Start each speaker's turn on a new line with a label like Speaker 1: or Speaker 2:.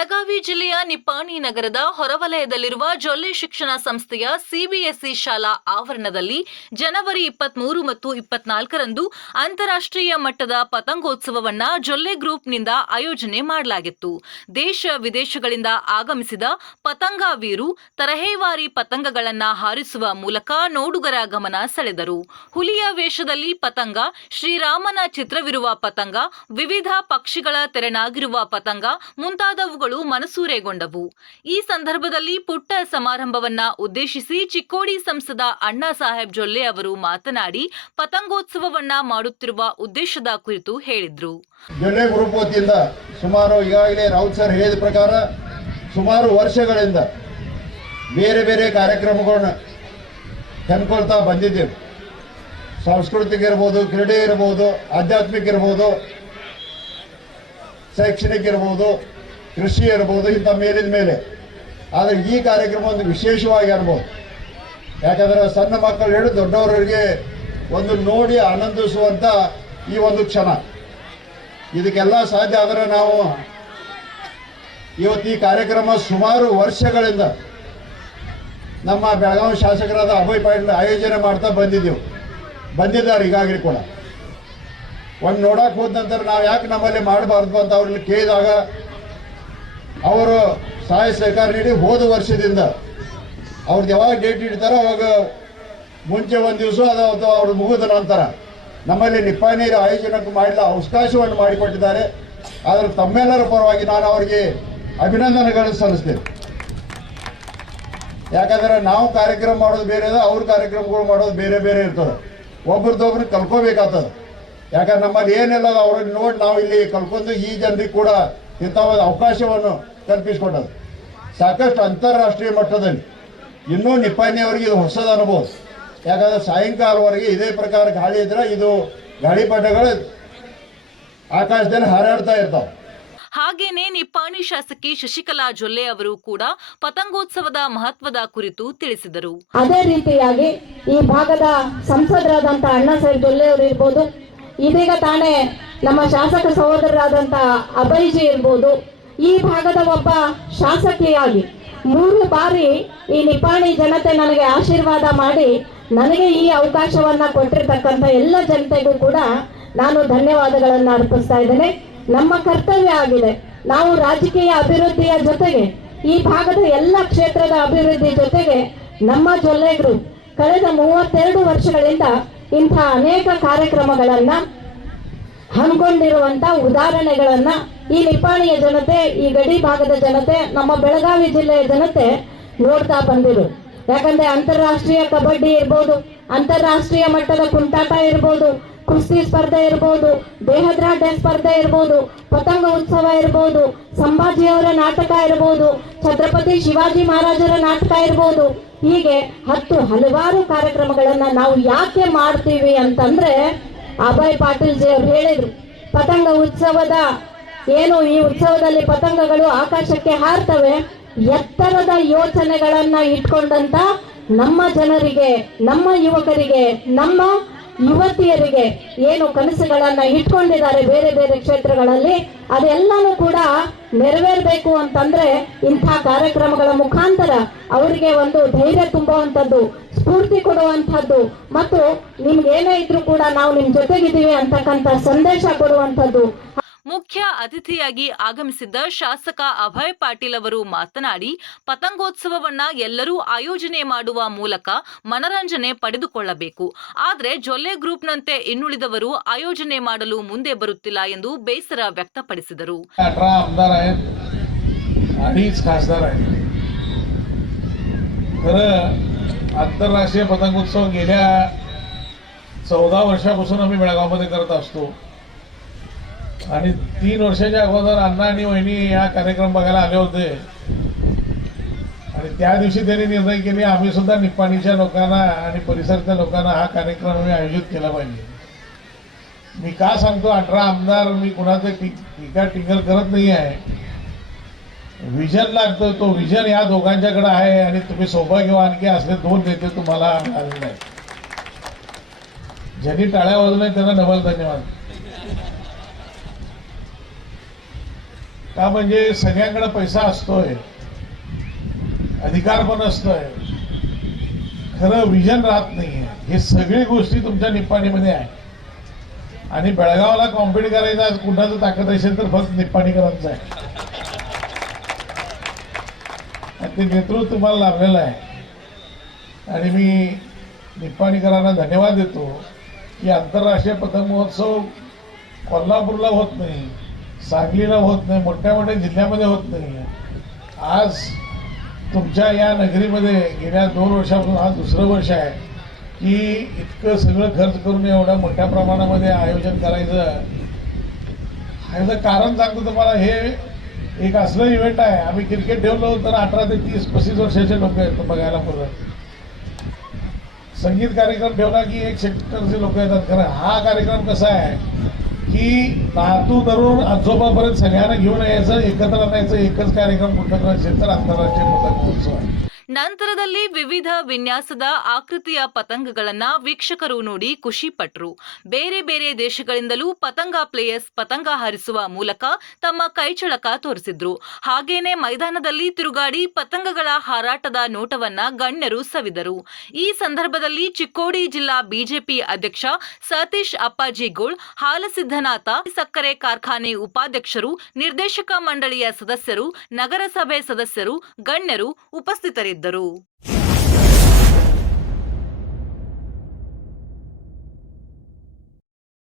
Speaker 1: ಬೆಳಗಾವಿ ಜಿಲ್ಲೆಯ ನಿಪ್ಪಾಣಿ ನಗರದ ಹೊರವಲಯದಲ್ಲಿರುವ ಜೊಲ್ಲೆ ಶಿಕ್ಷಣ ಸಂಸ್ಥೆಯ ಸಿಬಿಎಸ್ಇ ಶಾಲಾ ಆವರಣದಲ್ಲಿ ಜನವರಿ ಇಪ್ಪತ್ಮೂರು ಮತ್ತು ಇಪ್ಪತ್ನಾಲ್ಕರಂದು ಅಂತಾರಾಷ್ಟ್ರೀಯ ಮಟ್ಟದ ಪತಂಗೋತ್ಸವವನ್ನು ಜೊಲ್ಲೆ ಗ್ರೂಪ್ನಿಂದ ಆಯೋಜನೆ ಮಾಡಲಾಗಿತ್ತು. ದೇಶ ವಿದೇಶಗಳಿಂದ ಆಗಮಿಸಿದ ಪತಂಗವೀರು ತರಹೇವಾರಿ ಪತಂಗಗಳನ್ನು ಹಾರಿಸುವ ಮೂಲಕ ನೋಡುಗರ ಗಮನ ಸೆಳೆದರು. ಹುಲಿಯ ವೇಷದಲ್ಲಿ ಪತಂಗ, ಶ್ರೀರಾಮನ ಚಿತ್ರವಿರುವ ಪತಂಗ, ವಿವಿಧ ಪಕ್ಷಿಗಳ ತೆರನಾಗಿರುವ ಪತಂಗ ಮುಂತಾದವುಗಳು ಮನಸೂರೆಗೊಂಡವು. ಈ ಸಂದರ್ಭದಲ್ಲಿ ಪುಟ್ಟ ಸಮಾರಂಭವನ್ನ ಉದ್ದೇಶಿಸಿ ಚಿಕ್ಕೋಡಿ ಸಂಸದ ಅಣ್ಣಾ ಸಾಹೇಬ್ ಜೊಲ್ಲೆ ಅವರು ಮಾತನಾಡಿ ಪತಂಗೋತ್ಸವವನ್ನ ಮಾಡುತ್ತಿರುವ ಉದ್ದೇಶದ ಕುರಿತು ಹೇಳಿದ್ರು.
Speaker 2: ಜೊಲ್ಲೆ ಗ್ರೂಪ್ ಸುಮಾರು ಈಗಾಗಲೇ ರಾಹುಲ್ ಸರ್ ಹೇಳಿದ ಪ್ರಕಾರ ಸುಮಾರು ವರ್ಷಗಳಿಂದ ಬೇರೆ ಬೇರೆ ಕಾರ್ಯಕ್ರಮಗಳನ್ನ ತಂದ್ಕೊಳ್ತಾ ಬಂದಿದ್ದೇವೆ. ಸಾಂಸ್ಕೃತಿಕ ಇರ್ಬೋದು, ಕ್ರೀಡೆ ಇರ್ಬೋದು, ಆಧ್ಯಾತ್ಮಿಕ ಇರ್ಬೋದು, ಶೈಕ್ಷಣಿಕ ಇರ್ಬೋದು ಕೃಷಿ ಇರ್ಬೋದು ಇಂಥ ಮೇಲಿನ ಮೇಲೆ. ಆದರೆ ಈ ಕಾರ್ಯಕ್ರಮ ಒಂದು ವಿಶೇಷವಾಗಿ ಅನ್ಬೋದು. ಯಾಕಂದರೆ ಸಣ್ಣ ಮಕ್ಕಳು ಹೇಳಿ ದೊಡ್ಡವರಿಗೆ ಒಂದು ನೋಡಿ ಆನಂದಿಸುವಂಥ ಈ ಒಂದು ಕ್ಷಣ. ಇದಕ್ಕೆಲ್ಲ ಸಾಧ್ಯ ಆದರೆ ನಾವು ಇವತ್ತು ಈ ಕಾರ್ಯಕ್ರಮ ಸುಮಾರು ವರ್ಷಗಳಿಂದ ನಮ್ಮ ಬೆಳಗಾವಿ ಶಾಸಕರಾದ ಅಭಯ್ ಪಾಟೀಲ್ ಆಯೋಜನೆ ಮಾಡ್ತಾ ಬಂದಿದ್ದೆವು. ಬಂದಿದ್ದಾರೆ ಈಗಾಗಲೇ ಕೂಡ. ಒಂದು ನೋಡಕ್ಕೆ ಹೋದ ನಂತರ ನಾವು ಯಾಕೆ ನಮ್ಮಲ್ಲಿ ಮಾಡಬಾರ್ದು ಅಂತ ಅವ್ರಲ್ಲಿ ಕೇಳಿದಾಗ ಅವರು ಸಹಾಯ ಸಹಕಾರ ನೀಡಿ ಹೋದ ವರ್ಷದಿಂದ ಅವ್ರದ್ದು ಯಾವಾಗ ಡೇಟ್ ಇಡ್ತಾರೋ ಅವಾಗ ಮುಂಚೆ ಒಂದು ದಿವಸ ಅದು ಅವ್ರು ಮುಗಿದ ನಂತರ ನಮ್ಮಲ್ಲಿ ನಿಪ್ಪಾಣಿಯರ ಆಯೋಜನಕ್ಕೂ ಮಾಡಿಲ್ಲ ಅವಕಾಶವನ್ನು ಮಾಡಿಕೊಟ್ಟಿದ್ದಾರೆ. ಆದರೆ ತಮ್ಮೆಲ್ಲರ ಪರವಾಗಿ ನಾನು ಅವರಿಗೆ ಅಭಿನಂದನೆಗಳನ್ನು ಸಲ್ಲಿಸ್ತೇನೆ. ಯಾಕಂದ್ರೆ ನಾವು ಕಾರ್ಯಕ್ರಮ ಮಾಡೋದು ಬೇರೆ ಅದ, ಅವ್ರ ಕಾರ್ಯಕ್ರಮಗಳು ಮಾಡೋದು ಬೇರೆ ಬೇರೆ ಇರ್ತದೆ. ಒಬ್ರದ್ದೊಬ್ರು ಕಲ್ಕೋಬೇಕಾಗ್ತದೆ. ಯಾಕಂದ್ರೆ ನಮ್ಮಲ್ಲಿ ಏನೆಲ್ಲ ಅವ್ರನ್ನ ನೋಡಿ ನಾವು ಇಲ್ಲಿ ಕಲ್ಕೊಂಡು ಈ ಜನರಿಗೆ ಕೂಡ ಇಂಥ ಒಂದು ಅವಕಾಶವನ್ನು ಕಲ್ಪಿಸಿಕೊಟ್ಟದ್ದು ಸಾಕಷ್ಟು ಅಂತಾರಾಷ್ಟ್ರೀಯ ಮಟ್ಟದಲ್ಲಿ ಇನ್ನೂ ನಿಪ್ಪಾಣಿಯವರಿಗೆ ಇದು ಹೊಸದ ಅನುಭವ. ಯಾಕಂದ್ರೆ ಸಾಯಂಕಾಲವರೆಗೆ ಇದೇ ಪ್ರಕಾರ ಗಾಳಿ ಇದ್ರೆ ಇದು ಗಾಳಿಪಟಗಳು ಆಕಾಶದಲ್ಲಿ ಹಾರಾಡ್ತಾ ಇರ್ತಾವೆ.
Speaker 1: ಹಾಗೇನೆ ನಿಪ್ಪಾಣಿ ಶಾಸಕಿ ಶಶಿಕಲಾ ಜೊಲ್ಲೆ ಅವರು ಕೂಡ ಪತಂಗೋತ್ಸವದ ಮಹತ್ವದ ಕುರಿತು ತಿಳಿಸಿದರು.
Speaker 3: ಅದೇ ರೀತಿಯಾಗಿ ಈ ಭಾಗದ ಸಂಸದರಾದಂತಹ ಅಣ್ಣ ಸಾಹೇಬ್ ಜೊಲ್ಲೆ ಅವರು ಇರ್ಬೋದು ಇದೀಗ ತಾನೇ ನಮ್ಮ ಶಾಸಕ ಸಹೋದರರಾದಂಥ ಅಭಯ್ಜಿ ಇರ್ಬೋದು, ಈ ಭಾಗದ ಒಬ್ಬ ಶಾಸಕಿಯಾಗಿ ಮೂರು ಬಾರಿ ಈ ನಿಪಾಣಿ ಜನತೆ ನನಗೆ ಆಶೀರ್ವಾದ ಮಾಡಿ ನನಗೆ ಈ ಅವಕಾಶವನ್ನ ಕೊಟ್ಟಿರ್ತಕ್ಕಂಥ ಎಲ್ಲ ಜನತೆಗೂ ಕೂಡ ನಾನು ಧನ್ಯವಾದಗಳನ್ನು ಅರ್ಪಿಸ್ತಾ ಇದ್ದೇನೆ. ನಮ್ಮ ಕರ್ತವ್ಯ ಆಗಿದೆ. ನಾವು ರಾಜಕೀಯ ಅಭಿವೃದ್ಧಿಯ ಜೊತೆಗೆ, ಈ ಭಾಗದ ಎಲ್ಲ ಕ್ಷೇತ್ರದ ಅಭಿವೃದ್ಧಿ ಜೊತೆಗೆ ನಮ್ಮ ಜೊಲ್ಲೆ ಗ್ರೂಪ್ ಕಳೆದ ಮೂವತ್ತೆರಡು ವರ್ಷಗಳಿಂದ ಇಂಥ ಅನೇಕ ಕಾರ್ಯಕ್ರಮಗಳನ್ನ ಹಮ್ಮಿಕೊಂಡಿರುವಂತ ಉದಾಹರಣೆಗಳನ್ನ ಈ ನಿಪಾಣಿಯ ಜನತೆ, ಈ ಗಡಿ ಭಾಗದ ಜನತೆ, ನಮ್ಮ ಬೆಳಗಾವಿ ಜಿಲ್ಲೆಯ ಜನತೆ ನೋಡ್ತಾ ಬಂದಿರು. ಯಾಕಂದ್ರೆ ಅಂತಾರಾಷ್ಟ್ರೀಯ ಕಬಡ್ಡಿ ಇರ್ಬೋದು, ಅಂತಾರಾಷ್ಟ್ರೀಯ ಮಟ್ಟದ ಕುಂಟಾಟ ಇರ್ಬೋದು ಕುಸ್ತಿ ಸ್ಪರ್ಧೆ ಇರ್ಬೋದು ದೇಹದ್ರಾಢ್ಯ ಸ್ಪರ್ಧೆ ಇರ್ಬೋದು, ಪತಂಗ ಉತ್ಸವ ಇರ್ಬೋದು, ಸಂಭಾಜಿಯವರ ನಾಟಕ ಇರ್ಬೋದು, ಛತ್ರಪತಿ ಶಿವಾಜಿ ಮಹಾರಾಜರ ನಾಟಕ ಇರ್ಬೋದು. ಹೀಗೆ ಹತ್ತು ಹಲವಾರು ಕಾರ್ಯಕ್ರಮಗಳನ್ನ ನಾವು ಯಾಕೆ ಮಾಡ್ತೀವಿ ಅಂತಂದ್ರೆ ಅಭಯ್ ಪಾಟೀಲ್ ಜಿ ಅವ್ರು ಹೇಳಿದ್ರು, ಪತಂಗ ಉತ್ಸವದ ಏನು ಈ ಉತ್ಸವದಲ್ಲಿ ಪತಂಗಗಳು ಆಕಾಶಕ್ಕೆ ಹಾರ್ತವೆ, ಎತ್ತರದ ಯೋಚನೆಗಳನ್ನ ಇಟ್ಕೊಂಡಂತ ನಮ್ಮ ಜನರಿಗೆ, ನಮ್ಮ ಯುವಕರಿಗೆ, ನಮ್ಮ ಯುವತಿಯರಿಗೆ ಏನು ಕನಸುಗಳನ್ನ ಇಟ್ಕೊಂಡಿದ್ದಾರೆ ಬೇರೆ ಬೇರೆ ಕ್ಷೇತ್ರಗಳಲ್ಲಿ, ಅದೆಲ್ಲನೂ ಕೂಡ ನೆರವೇರಬೇಕು ಅಂತಂದ್ರೆ ಇಂಥ ಕಾರ್ಯಕ್ರಮಗಳ ಮುಖಾಂತರ ಅವರಿಗೆ ಒಂದು ಧೈರ್ಯ ತುಂಬುವಂಥದ್ದು, ಸ್ಫೂರ್ತಿ ಕೊಡುವಂಥದ್ದು, ಮತ್ತು ನಿಮ್ಗೆ ಏನೇ ಇದ್ರೂ ಕೂಡ ನಾವು ನಿಮ್ ಜೊತೆಗಿದ್ದೀವಿ ಅಂತಕ್ಕಂಥ ಸಂದೇಶ ಕೊಡುವಂಥದ್ದು.
Speaker 1: ಮುಖ್ಯ ಅತಿಥಿಯಾಗಿ ಆಗಮಿಸಿದ್ದ ಶಾಸಕ ಅಭಯ್ ಪಾಟೀಲ್ ಅವರು ಮಾತನಾಡಿ ಪತಂಗೋತ್ಸವವನ್ನ ಎಲ್ಲರೂ ಆಯೋಜನೆ ಮಾಡುವ ಮೂಲಕ ಮನರಂಜನೆ ಪಡೆದುಕೊಳ್ಳಬೇಕು ಆದರೆ ಜೊಲ್ಲೆ ಗ್ರೂಪ್ನಂತೆ ಇನ್ನುಳಿದವರು ಆಯೋಜನೆ ಮಾಡಲು ಮುಂದೆ ಬರುತ್ತಿಲ್ಲ ಎಂದು ಬೇಸರ ವ್ಯಕ್ತಪಡಿಸಿದರು
Speaker 4: अठरा आमदार आहेत अडीच खासदार आहेत खरं आंतरराष्ट्रीय पतंगोत्सव गेल्या चौदा वर्षापासून आम्ही बेळगावमध्ये करत असतो आणि तीन वर्षाच्या अगोदर अण्णा आणि वहिनी हा कार्यक्रम बघायला आले होते. आणि त्या दिवशी त्यांनी निर्णय केले आम्ही सुद्धा निपाणीच्या लोकांना आणि परिसरच्या लोकांना हा कार्यक्रम आम्ही आयोजित केला पाहिजे. मी का सांगतो अठरा आमदार मी कुणाचं टीका टिंगल करत नाही आहे विजन लागतो तो विजन या दोघांच्याकडे आहे आणि तुम्ही सौभाग्य आणखी असले दोन नेते तुम्हाला मिळाले नाही ज्यांनी टाळ्या वाजवल्या त्यांना डबल धन्यवाद. का म्हणजे सगळ्यांकडे पैसा असतोय अधिकार पण असतोय. खरं विजन राहत नाहीये. हे सगळी गोष्टी तुमच्या निप्पाणीमध्ये आहे. आणि बेळगावला कॉम्पिट करायचं आज कुणाचं ताकद असेल तर फक्त निप्पाणीकरांचं आहे. आणि ते नेतृत्व तुम्हाला लाभलेलं आहे. आणि मी निप्पाणीकरांना धन्यवाद देतो की आंतरराष्ट्रीय पतंग महोत्सव कोल्हापूरला होत नाही. सांगलीला होत नाही मोठ्या मोठ्या जिल्ह्यामध्ये होत नाही. आज तुमच्या या नगरीमध्ये गेल्या दोन वर्षापासून हा दुसरं वर्ष आहे की इतकं सगळं खर्च करून एवढ्या मोठ्या प्रमाणामध्ये आयोजन करायचं. ह्याचं कारण सांगतो तुम्हाला हे एक असलं इव्हेंट आहे. आम्ही क्रिकेट ठेवलो तर अठरा ते तीस पस्तीस वर्षाचे लोक येतात बघायला परत. संगीत कार्यक्रम ठेवला की एक सेक्टरचे लोक येतात. खरं हा कार्यक्रम कसा आहे? की नातू धरून आजोबापर्यंत सगळ्यांना घेऊन यायचं एकत्र आणायचं एकच कार्यक्रम कुठं असेल तर आंतरराष्ट्रीय पतंग महोत्सव आहे.
Speaker 1: ನಂತರದಲ್ಲಿ ವಿವಿಧ ವಿನ್ಯಾಸದ ಆಕೃತಿಯ ಪತಂಗಗಳನ್ನ ವೀಕ್ಷಕರು ನೋಡಿ ಖುಷಿ ಪಟ್ರು. ಬೇರೆ ಬೇರೆ ದೇಶಗಳಿಂದಲೂ ಪತಂಗ ಪ್ಲೇಯರ್ಸ್ ಪತಂಗ ಹಾರಿಸುವ ಮೂಲಕ ತಮ್ಮ ಕೈಚಳಕ ತೋರಿಸಿದ್ರು. ಹಾಗೇನೆ ಮೈದಾನದಲ್ಲಿ ತಿರುಗಾಡಿ ಪತಂಗಗಳ ಹಾರಾಟದ ನೋಟವನ್ನ ಗಣ್ಯರು ಸವಿದರು. ಈ ಸಂದರ್ಭದಲ್ಲಿ ಚಿಕ್ಕೋಡಿ ಜಿಲ್ಲಾ ಬಿಜೆಪಿ ಅಧ್ಯಕ್ಷ ಸತೀಶ್ ಅಪ್ಪಾಜಿಗೋಳ್ ಹಾಲಸಿದ್ದನಾಥ ಸಕ್ಕರೆ ಕಾರ್ಖಾನೆ ಉಪಾಧ್ಯಕ್ಷರು, ನಿರ್ದೇಶಕ ಮಂಡಳಿಯ ಸದಸ್ಯರು, ನಗರಸಭೆ ಸದಸ್ಯರು, ಗಣ್ಯರು ಉಪಸ್ಥಿತರಿದ್ದರು. ಮಾಡಿದ್ದರು